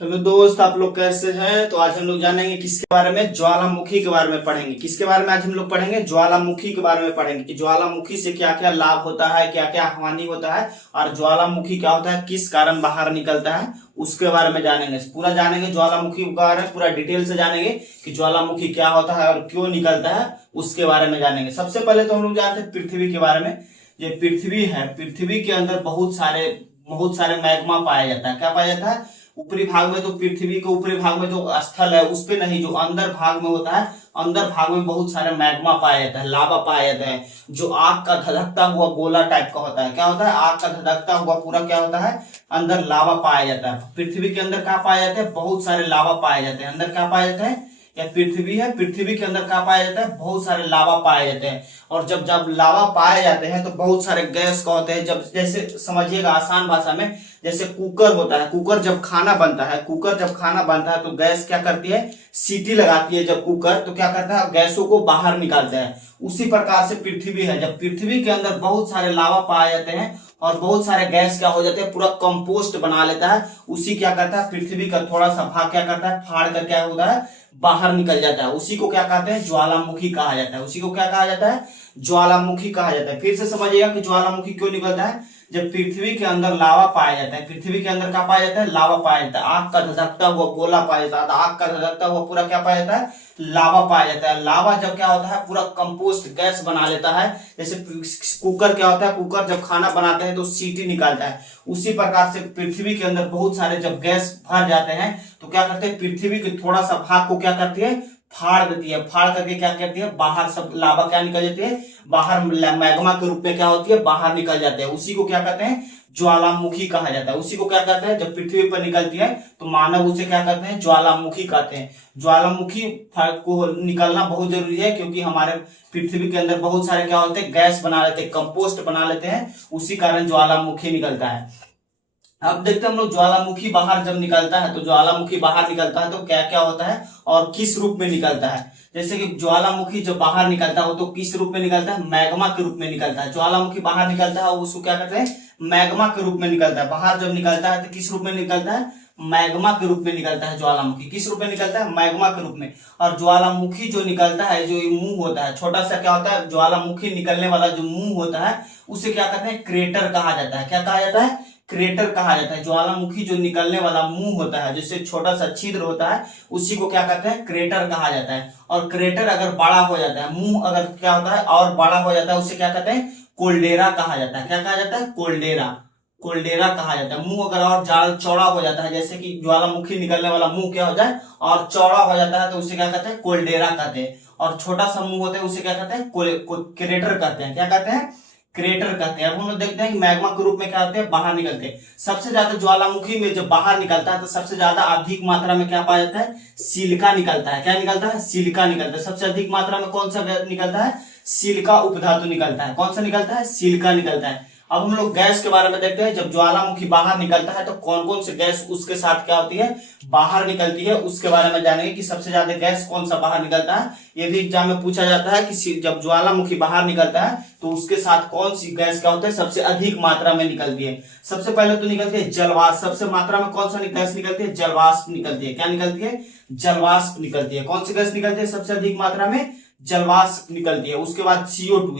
Hello दोस्त, आप लोग कैसे हैं। तो आज हम लोग जानेंगे किसके बारे में, ज्वालामुखी के बारे में पढ़ेंगे। किसके बारे में आज हम लोग पढ़ेंगे, ज्वालामुखी के बारे में पढ़ेंगे कि ज्वालामुखी से क्या क्या लाभ होता है, क्या क्या हानि होता है, और ज्वालामुखी क्या होता है, किस कारण बाहर निकलता है, उसके बारे में जानेंगे। पूरा जानेंगे ज्वालामुखी के बारे में, पूरा डिटेल से जानेंगे कि ज्वालामुखी क्या होता है और क्यों निकलता है, उसके बारे में जानेंगे। सबसे पहले तो हम लोग जानते हैं पृथ्वी के बारे में। ये पृथ्वी है, पृथ्वी के अंदर बहुत सारे मैग्मा पाया जाता है। क्या पाया जाता है, ऊपरी भाग में। तो पृथ्वी के ऊपरी भाग में जो स्थल है उस पे नहीं, जो अंदर भाग में होता है, अंदर भाग में बहुत सारे मैग्मा पाया जाता है, लावा पाया जाता है, जो आग का धधकता हुआ गोला टाइप का होता है। क्या होता है, आग का धधकता हुआ पूरा क्या होता है, अंदर लावा पाया जाता है। पृथ्वी के अंदर क्या पाया जाता है, बहुत सारे लावा पाए जाते हैं। अंदर क्या पाया जाता है, या पृथ्वी है, पृथ्वी के अंदर क्या पाया जाता है, बहुत सारे लावा पाए जाते हैं। और जब जब लावा पाए जाते हैं तो बहुत सारे गैस का होते हैं। जब जैसे समझिएगा आसान भाषा में, जैसे कुकर होता है, कुकर जब खाना बनता है, कुकर जब खाना बनता है तो गैस क्या करती है, सीटी लगाती है जब कुकर, तो क्या करता है, गैसों को बाहर निकालता है। उसी प्रकार से पृथ्वी है, जब पृथ्वी के अंदर बहुत सारे लावा पाए जाते हैं और बहुत सारे गैस क्या हो जाते हैं, पूरा कंपोस्ट बना लेता है। उसी क्या करता है, पृथ्वी का थोड़ा सा भाग क्या करता है, फाड़ कर क्या होता है, बाहर निकल जाता है। उसी को क्या कहते हैं, ज्वालामुखी कहा जाता है। उसी को क्या कहा जाता है, ज्वालामुखी कहा जाता है। फिर से समझिएगा कि ज्वालामुखी क्यों निकलता है। जब पृथ्वी के अंदर लावा पाया जाता है, पृथ्वी के अंदर क्या पाया जाता है, लावा पाया जाता है, आग का धधकता हुआ गोला पाया जाता है, आग का धधकता हुआ पूरा क्या पाया जाता है, लावा पाया जाता है। लावा जब क्या होता है, पूरा कंपोस्ट गैस बना लेता है। जैसे कुकर क्या होता है, कुकर जब खाना बनाते हैं तो सीटी निकालता है। उसी प्रकार से पृथ्वी के अंदर बहुत सारे जब गैस भर जाते हैं तो क्या करते हैं, पृथ्वी के थोड़ा सा भाग को क्या करती है, फाड़ देती है। फाड़ करके क्या करती है, बाहर सब लावा क्या निकल जाती है, बाहर मैग्मा के रूप में क्या होती है, बाहर निकल जाते हैं। उसी को क्या कहते हैं, ज्वालामुखी कहा जाता है। उसी को क्या कहते हैं, जब पृथ्वी पर निकलती है तो मानव उसे क्या कहते हैं, ज्वालामुखी कहते हैं। ज्वालामुखी को निकलना बहुत जरूरी है, क्योंकि हमारे पृथ्वी के अंदर बहुत सारे क्या होते हैं, गैस बना लेते हैं, कंपोस्ट बना लेते हैं। उसी कारण ज्वालामुखी निकलता है। अब देखते हैं हम लोग, ज्वालामुखी बाहर जब निकलता है तो ज्वालामुखी बाहर निकलता है तो क्या क्या होता है और किस रूप में निकलता है। जैसे कि ज्वालामुखी जब बाहर निकलता है तो किस रूप में निकलता है, मैग्मा के रूप में निकलता है। ज्वालामुखी बाहर निकलता है उसको क्या कहते हैं, मैग्मा के रूप में निकलता है। बाहर जब निकलता है तो किस रूप में निकलता है, मैग्मा के रूप में निकलता है। ज्वालामुखी किस रूप में निकलता है, मैग्मा के रूप में। और ज्वालामुखी जो निकलता है, जो मुंह होता है छोटा सा, क्या होता है, ज्वालामुखी निकलने वाला जो मुंह होता है उसे क्या कहते हैं, क्रेटर कहा जाता है। क्या कहा जाता है, क्रेटर कहा जाता है। ज्वालामुखी जो निकलने वाला मुंह होता है, जिससे छोटा सा छिद्र होता है, उसी को क्या कहते हैं, क्रेटर कहा जाता है। और क्रेटर अगर बड़ा हो जाता है, मुंह अगर क्या होता है और बड़ा हो जाता है, उसे क्या कहते हैं, कोल्डेरा कहा जाता है। क्या कहा जाता है, कोल्डेरा, कोल्डेरा कहा जाता है। मुंह अगर और ज्यादा चौड़ा हो जाता है, जैसे कि ज्वालामुखी निकलने वाला मुंह क्या हो जाए और चौड़ा हो जाता है, तो उसे क्या कहते हैं, कोल्डेरा कहते हैं। और छोटा सा मुंह होता है उसे क्या कहते हैं, क्रेटर कहते हैं। क्या कहते हैं, क्रेटर कहते हैं। अब हम लोग देखते हैं कि मैग्मा के रूप में क्या होते हैं, बाहर निकलते हैं। सबसे ज्यादा ज्वालामुखी में जब बाहर निकलता है तो सबसे ज्यादा अधिक मात्रा में क्या पाया जाता है, सिलिका निकलता है। क्या निकलता है, सिलिका निकलता है। सबसे अधिक मात्रा में कौन सा निकलता है, सिलिका उपधातु निकलता है। कौन सा निकलता है, सिलिका निकलता है। अब हम लोग गैस के बारे में देखते हैं। जब ज्वालामुखी बाहर निकलता है तो कौन कौन सी गैस उसके साथ क्या होती है, बाहर निकलती है, उसके बारे में जानेंगे कि सबसे ज्यादा गैस कौन सा बाहर निकलता है। यदि एग्जाम में पूछा जाता है कि जब ज्वालामुखी बाहर निकलता है तो उसके साथ कौन सी गैस क्या होता है, सबसे अधिक मात्रा में निकलती है। सबसे पहले तो निकलती है जलवाष्प। सबसे मात्रा में कौन सा गैस निकलती है, जलवाष्प निकलती है। क्या निकलती है, जलवाष्प निकलती है। कौन सी गैस निकलती है, सबसे अधिक मात्रा में जलवाष्प निकलती है। उसके बाद CO2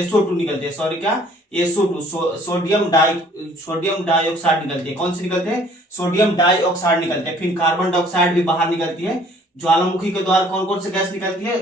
SO2 निकलती है, सॉरी क्या, SO2 सोडियम डाइऑक्साइड निकलती है। कौन सी निकलती है, सोडियम डाइऑक्साइड निकलती है। फिर कार्बन डाइऑक्साइड भी बाहर निकलती है। ज्वालामुखी के द्वारा कौन कौन सी गैस निकलती है,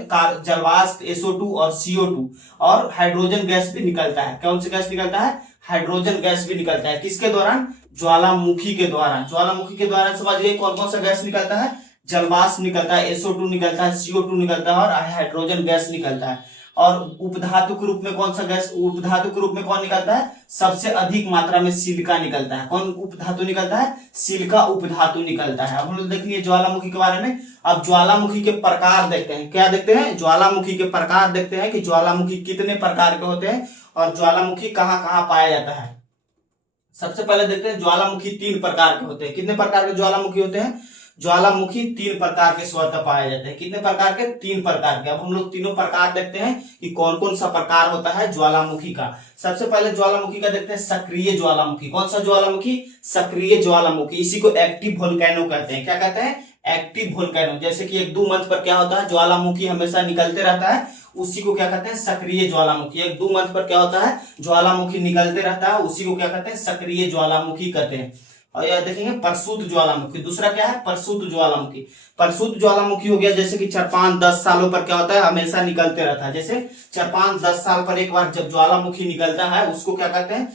जलवाष्प, SO2 और CO2, और हाइड्रोजन गैस भी निकलता है। कौन सी गैस निकलता है, हाइड्रोजन गैस भी निकलता है। किसके दौरान, ज्वालामुखी के दौरान। ज्वालामुखी के दौरान समझिए कौन कौन सा गैस निकलता है, जलवाष्प निकलता है, SO2 निकलता है, CO2 निकलता है और हाइड्रोजन गैस निकलता है। और उपधातु के रूप में कौन सा गैस, उपधातु के रूप में कौन निकलता है, सबसे अधिक मात्रा में सिलिका निकलता है। कौन उपधातु निकलता है, सिलिका उपधातु निकलता है। अब हम लोग देखेंगे ज्वालामुखी के बारे में। अब ज्वालामुखी के प्रकार देखते हैं। क्या देखते हैं, ज्वालामुखी के प्रकार देखते हैं कि ज्वालामुखी कितने प्रकार के होते हैं और ज्वालामुखी कहाँ कहाँ पाया जाता है। सबसे पहले देखते हैं, ज्वालामुखी 3 प्रकार के होते हैं। कितने प्रकार के ज्वालामुखी होते हैं, ज्वालामुखी 3 प्रकार के स्वतः पाए जाते हैं। कितने प्रकार के? 3 प्रकार के। अब हम लोग तीनों प्रकार देखते हैं कि कौन कौन सा प्रकार होता है ज्वालामुखी का। सबसे पहले ज्वालामुखी का देखते हैं सक्रिय ज्वालामुखी। कौन सा ज्वालामुखी? सक्रिय ज्वालामुखी। इसी को एक्टिव वोल्केनो कहते हैं। क्या कहते हैं? Active volcano. जैसे कि 1-2 मंथ पर क्या होता है, ज्वालामुखी हमेशा निकलते रहता है, उसी को क्या कहते हैं? सक्रिय ज्वालामुखी। 1-2 मंथ पर क्या होता है, ज्वालामुखी निकलते रहता है, उसी को क्या कहते हैं? सक्रिय ज्वालामुखी कहते हैं। और यह देखेंगे प्रसूत ज्वालामुखी। दूसरा क्या है? प्रसूत ज्वालामुखी। प्रसूत ज्वालामुखी हो गया जैसे कि 4-5-10 सालों पर क्या होता है, हमेशा निकलते रहता है। जैसे 4-5-10 साल पर एक बार जब ज्वालामुखी निकलता है, उसको क्या कहते हैं?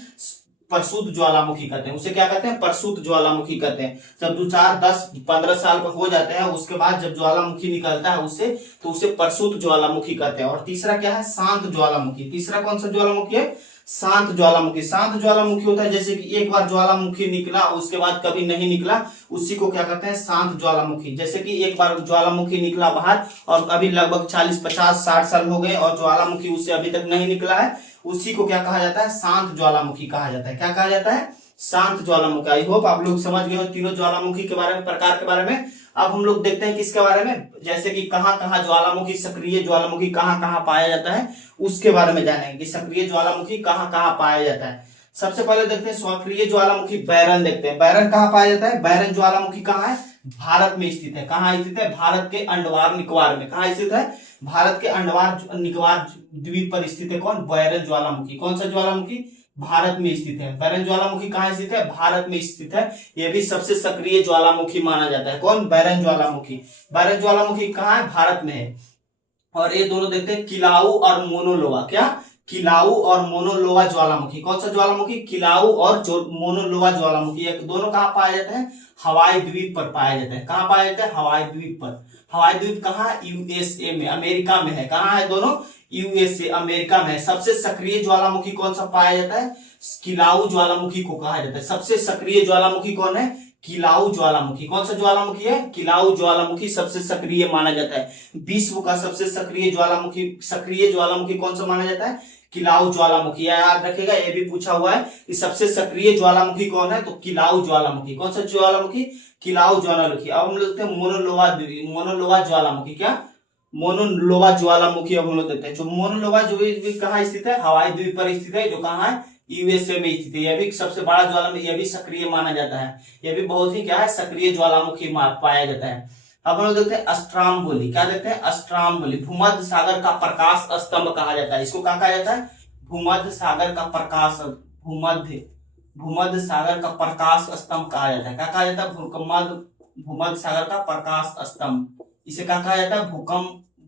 प्रसूत ज्वालामुखी कहते हैं। उसे क्या कहते हैं? प्रसूत ज्वालामुखी कहते हैं। जब 2-4-10-15 साल पर हो जाते हैं, उसके बाद जब ज्वालामुखी निकलता है उससे, तो उसे प्रसूत ज्वालामुखी कहते हैं। और तीसरा क्या है? शांत ज्वालामुखी। तीसरा कौन सा ज्वालामुखी है? शांत ज्वालामुखी। शांत ज्वालामुखी होता है जैसे कि एक बार ज्वालामुखी निकला, उसके बाद कभी नहीं निकला, उसी को क्या कहते हैं? शांत ज्वालामुखी। जैसे कि एक बार ज्वालामुखी निकला बाहर और अभी लगभग 40-50-60 साल हो गए और ज्वालामुखी उससे अभी तक नहीं निकला है, उसी को क्या कहा जाता है? शांत ज्वालामुखी कहा जाता है। क्या कहा जाता है? शांत ज्वालामुखी। आई होप आप लोग समझ गए हो तीनों ज्वालामुखी के बारे में, प्रकार के बारे में। अब हम लोग देखते हैं किसके बारे में, जैसे कि कहां कहां ज्वालामुखी, सक्रिय ज्वालामुखी कहां कहां पाया जाता है, उसके बारे में जानेंगे कि सक्रिय ज्वालामुखी कहां कहां पाया जाता है। सबसे पहले देखते हैं सक्रिय ज्वालामुखी बैरन। देखते हैं बैरन कहां पाया जाता है। बैरन ज्वालामुखी कहां है? भारत में स्थित है। कहां स्थित है? भारत के अंडमान निकोबार में। कहां स्थित है? भारत के अंडमान निकोबार द्वीप पर स्थित है। कौन? बैरन ज्वालामुखी। कौन सा ज्वालामुखी? भारत में स्थित है। बैरन ज्वालामुखी कहां स्थित है? भारत में स्थित है। यह भी सबसे सक्रिय ज्वालामुखी माना जाता है। कौन? बैरन ज्वालामुखी। बैरन ज्वालामुखी कहां है? भारत में है। और ये दोनों देखते हैं किलाऊ और मोनोलोवा। क्या? किलाऊ और मोनोलोवा ज्वालामुखी। कौन सा ज्वालामुखी? किलाऊ और मोनोलोवा ज्वालामुखी। दोनों कहां पाए जाते हैं? हवाई द्वीप पर पाए जाते हैं। कहां पाए जाते हैं? हवाई द्वीप पर। हवाई द्वीप कहां है? यूएसए में, अमेरिका में है। कहां है दोनों? यूएसए, अमेरिका में है। सबसे सक्रिय ज्वालामुखी कौन सा पाया जाता है? किलाऊ ज्वालामुखी को कहा जाता है। सबसे सक्रिय ज्वालामुखी कौन है? किलाऊ ज्वालामुखी। कौन सा ज्वालामुखी है? किलाऊ ज्वालामुखी सबसे सक्रिय माना जाता है। विश्व का सबसे सक्रिय ज्वालामुखी कौन सा माना जाता है? किलाऊ ज्वालामुखी। याद रखेगा, यह भी पूछा हुआ है कि सबसे सक्रिय ज्वालामुखी कौन है, तो किलाऊ ज्वालामुखी। कौन सा ज्वालामुखी? किलाऊ ज्वालामुखी। अब हम लोग देखते हैं मोनोलोवा ज्वालामुखी। क्या? मोनोलोवा ज्वालामुखी। अब हम लोग देखते हैं जो मोनोलोवा जो कहाँ स्थित है? हवाई द्वीप पर स्थित है, जो कहाँ है? यूएसए में स्थित है। यह भी सबसे बड़ा ज्वालामुखी, यह भी सक्रिय माना जाता है। यह भी बहुत ही क्या है? सक्रिय ज्वालामुखी पाया जाता है। अब हम लोग देखते हैं अस्ट्राम्बोली। क्या देखते हैं? अस्ट्राम्बोली। भूमध्य सागर का प्रकाश स्तंभ कहा जाता है। इसको क्या कहा जाता है? भूमध्य सागर का प्रकाश, भूमध्य सागर का प्रकाश स्तंभ कहा जाता है। क्या कहा जाता है? भूमध्य सागर का प्रकाश स्तंभ। इसे क्या कहा जाता है?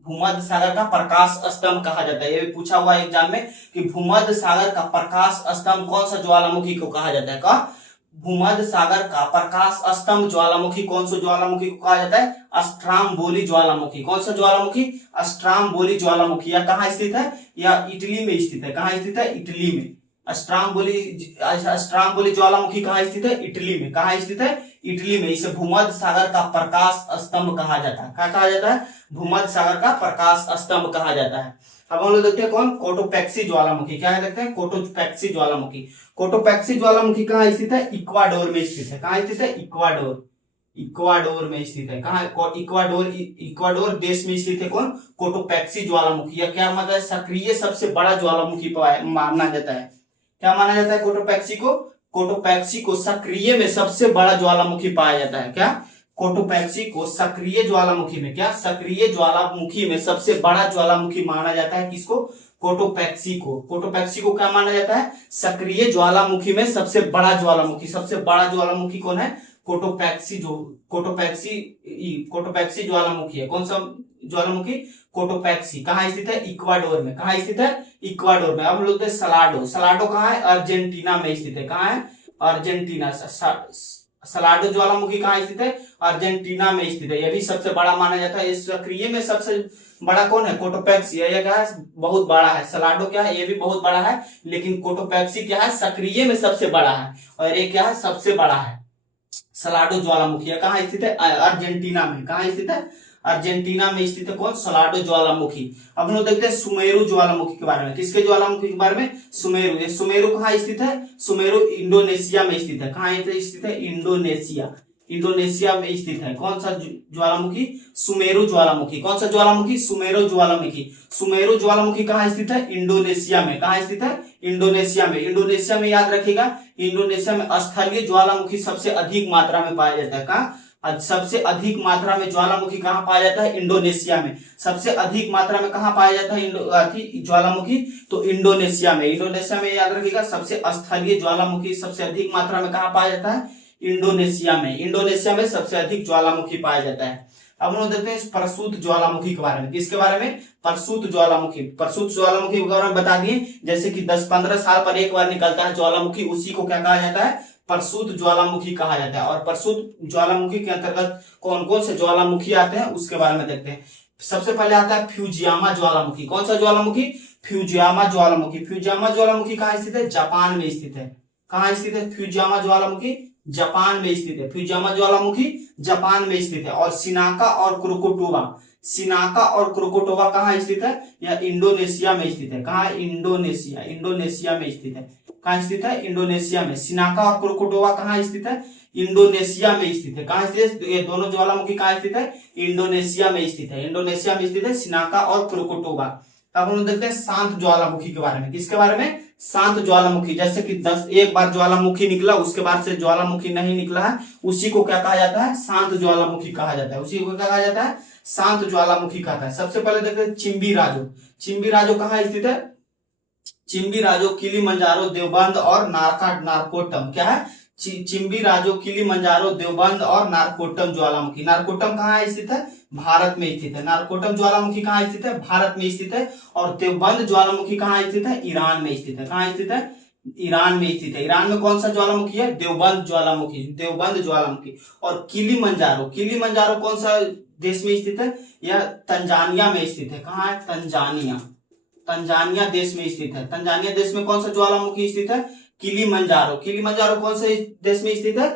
भूमध्य सागर का प्रकाश स्तंभ कहा जाता है। ये भी पूछा हुआ है एग्जाम में कि भूमध्य सागर का प्रकाश स्तंभ कौन सा ज्वालामुखी को कहा जाता है? का भूमध्य सागर का प्रकाश स्तंभ ज्वालामुखी कौन सा ज्वालामुखी को कहा जाता है? अस्ट्राम्बोली ज्वालामुखी। कौन सा ज्वालामुखी? अस्ट्राम्बोली ज्वालामुखी। यह कहाँ स्थित है? यह इटली में स्थित है। कहाँ स्थित है? इटली में। अस्ट्राम्बोली ज्वालामुखी कहाँ स्थित है? इटली में। कहाँ स्थित है? इटली में। इसे भूमध्य सागर का प्रकाश स्तंभ कहा जाता है। क्या कहा जाता है? भूमध्य सागर का प्रकाश स्तंभ कहा जाता है। अब हम लोग देखते हैं कौन? कोटोपैक्सी ज्वालामुखी। क्या देखते हैं? कोटोपैक्सी ज्वालामुखी। कोटोपैक्सी ज्वालामुखी कहाँ स्थित है? इक्वाडोर में स्थित है। कहाँ स्थित है? इक्वाडोर में स्थित है। कहाँ? इक्वाडोर देश में स्थित है। कौन? कोटोपैक्सी ज्वालामुखी। यह क्या मतलब? सक्रिय सबसे बड़ा ज्वालामुखी माना जाता है। क्या माना जाता है? कोटोपैक्सी को सक्रिय में सबसे बड़ा ज्वालामुखी पाया जाता है। क्या? कोटोपैक्सी को सक्रिय ज्वालामुखी में, क्या? सक्रिय ज्वालामुखी में सबसे बड़ा ज्वालामुखी माना जाता है। किसको? कोटोपैक्सी को क्या माना जाता है? सक्रिय ज्वालामुखी में सबसे बड़ा ज्वालामुखी। सबसे बड़ा ज्वालामुखी कौन है? कोटोपैक्सी ज्वालामुखी है। कौन सा ज्वालामुखी? कोटोपैक्सी। कहाँ स्थित है? इक्वाडोर में। कहाँ स्थित है? इक्वाडोर में। अब लोग सलाडो कहाँ है? अर्जेंटीना में स्थित है। कहाँ है? अर्जेंटीना। सलाडो ज्वालामुखी कहाँ स्थित है? अर्जेंटीना में स्थित है। यह भी सबसे बड़ा माना जाता है। इस सक्रिय में सबसे बड़ा कौन है? कोटोपैक्सी। यह क्या है? बहुत बड़ा है। सलाडो क्या है? ये भी बहुत बड़ा है, लेकिन कोटोपैक्सी क्या है? सक्रिय में सबसे बड़ा है। और ये क्या है? सबसे बड़ा है। सलाडो ज्वालामुखी कहाँ स्थित है? अर्जेंटीना में। कहाँ स्थित है? अर्जेंटीना में स्थित है। कौन? सलाडो ज्वालामुखी। अब हम लोग देखते हैं सुमेरु ज्वालामुखी के बारे में। किसके ज्वालामुखी के बारे में? सुमेरु। ये सुमेरु कहाँ स्थित है? सुमेरु इंडोनेशिया में स्थित है। कहाँ स्थित है? इंडोनेशिया। इंडोनेशिया में स्थित है। कौन सा ज्वालामुखी? सुमेरु ज्वालामुखी। कौन सा ज्वालामुखी? सुमेरु ज्वालामुखी। सुमेरु ज्वालामुखी कहाँ स्थित है? इंडोनेशिया में। कहाँ स्थित है? इंडोनेशिया में। इंडोनेशिया में याद रखिएगा, इंडोनेशिया में स्थलीय ज्वालामुखी सबसे अधिक मात्रा में पाया जाता है। कहाँ सबसे अधिक मात्रा में ज्वालामुखी कहाँ पाया जाता है? इंडोनेशिया में। सबसे अधिक मात्रा में कहाँ पाया जाता है ज्वालामुखी? तो इंडोनेशिया में। इंडोनेशिया में याद रखिएगा, सबसे स्थलीय ज्वालामुखी सबसे अधिक मात्रा में कहाँ पाया जाता है? इंडोनेशिया में। इंडोनेशिया में सबसे अधिक ज्वालामुखी पाया जाता है। अब हम लोग देखते हैं प्रसूत ज्वालामुखी के बारे में। किसके बारे में? प्रसूत ज्वालामुखी। प्रसूत ज्वालामुखी के बारे में बता दिए, जैसे कि 10-15 साल पर एक बार निकलता है ज्वालामुखी, उसी को क्या कहा जाता है? प्रसूत ज्वालामुखी कहा जाता है। और प्रसूत ज्वालामुखी के अंतर्गत कौन कौन से ज्वालामुखी आते हैं उसके बारे में देखते हैं। सबसे पहले आता है फ्यूजियामा ज्वालामुखी। कौन सा ज्वालामुखी? फ्यूजियामा ज्वालामुखी। फ्यूजियामा ज्वालामुखी कहाँ स्थित है? जापान में स्थित है। कहाँ स्थित है फ्यूजियामा ज्वालामुखी? जापान में स्थित है। फ्यूजियामा ज्वालामुखी जापान में स्थित है। और सिनाका और क्रोकोटोवा, सिनाका और क्रोकोटोवा कहाँ स्थित है? यह इंडोनेशिया में स्थित है। कहाँ? इंडोनेशिया। इंडोनेशिया में स्थित है। कहाँ स्थित है? इंडोनेशिया में। सिनाका और क्रोकोटोवा कहाँ स्थित है? इंडोनेशिया में स्थित है। कहाँ स्थित है? ये दोनों ज्वालामुखी कहाँ स्थित है? इंडोनेशिया में स्थित है। इंडोनेशिया में स्थित है सिनाका और क्रोकोटोवा। अब हम देखते हैं शांत ज्वालामुखी के बारे में। किसके बारे में? शांत ज्वालामुखी। जैसे कि 10 एक बार ज्वालामुखी निकला, उसके बाद से ज्वालामुखी नहीं निकला है, उसी को क्या कहा जाता है? शांत ज्वालामुखी कहा जाता है। उसी को क्या कहा जाता है? शांत ज्वालामुखी कहता है। सबसे पहले देखते हैं चिम्बी राजो। चिम्बी राजो कहाँ स्थित है? चिम्बी राजो किलिमंजारो, देवबंद और नारकोट्टम। क्या है? चिम्बी राजो, किलिमंजारो, देवबंद और नारकोट्टम ज्वालामुखी। नारकोट्टम कहाँ स्थित है? भारत में स्थित है। नारकोट्टम ज्वालामुखी कहाँ स्थित है? भारत में स्थित है। और देवबंद ज्वालामुखी कहाँ स्थित है? ईरान में स्थित है। कहाँ स्थित है? ईरान में स्थित है। ईरान में कौन सा ज्वालामुखी है? देवबंद ज्वालामुखी। देवबंद ज्वालामुखी। और किलिमंजारो, किलिमंजारो कौन सा देश में स्थित है? यह तंजानिया में स्थित है। कहाँ है? तंजानिया। तंजानिया देश में स्थित है। तंजानिया देश में कौन सा ज्वालामुखी स्थित है? किलिमंजारो। किलिमंजारो कौन से देश में स्थित है?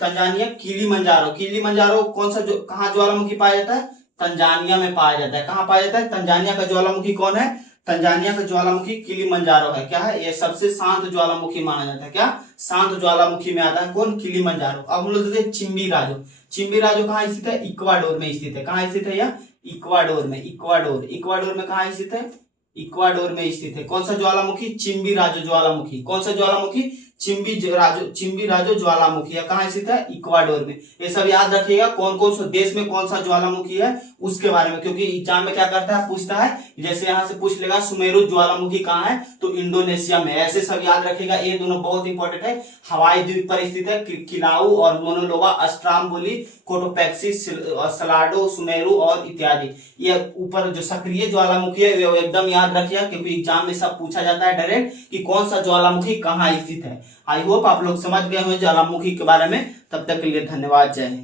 तंजानिया। किलिमंजारो, किलिमंजारो कौन सा कहाँ ज्वालामुखी पाया जाता है? तंजानिया में पाया जाता है। कहाँ पाया जाता है? तंजानिया का ज्वालामुखी कौन है? तंजानिया का ज्वालामुखी किलिमंजारो है। क्या है? ये सबसे शांत ज्वालामुखी माना जाता है। क्या? शांत ज्वालामुखी में आता है कौन? किलिमंजारो। अब हम लोग देखते हैं चिम्बी राजो। चिम्बी राजो कहाँ स्थित है? इक्वाडोर में स्थित है। कहाँ स्थित है यह? इक्वाडोर में। इक्वाडोर, इक्वाडोर में कहाँ स्थित है? इक्वाडोर में स्थित है। कौन सा ज्वालामुखी? चिम्बी राजो ज्वालामुखी। कौन सा ज्वालामुखी? चिम्बी राजो ज्वालामुखी। कहाँ स्थित है? इक्वाडोर में। ये सब याद रखिएगा, कौन कौन से देश में कौन सा ज्वालामुखी है उसके बारे में, क्योंकि एग्जाम में क्या करता है? पूछता है। जैसे यहाँ से पूछ लेगा सुमेरु ज्वालामुखी कहाँ है, तो इंडोनेशिया में। ऐसे सब याद रखिएगा, ये दोनों बहुत इंपॉर्टेंट है। हवाई द्वीप पर स्थित है किलाउ और मोनोलोवा, स्ट्राम्बोली, कोटोपैक्सी, सलाडो, सुमेरु और इत्यादि। ये ऊपर जो सक्रिय ज्वालामुखी है वो एकदम याद रखिएगा, क्योंकि एग्जाम में सब पूछा जाता है डायरेक्ट कि कौन सा ज्वालामुखी कहाँ स्थित है। आई होप आप लोग समझ गए होंगे ज्वालामुखी के बारे में। तब तक के लिए धन्यवाद। जय हिंद।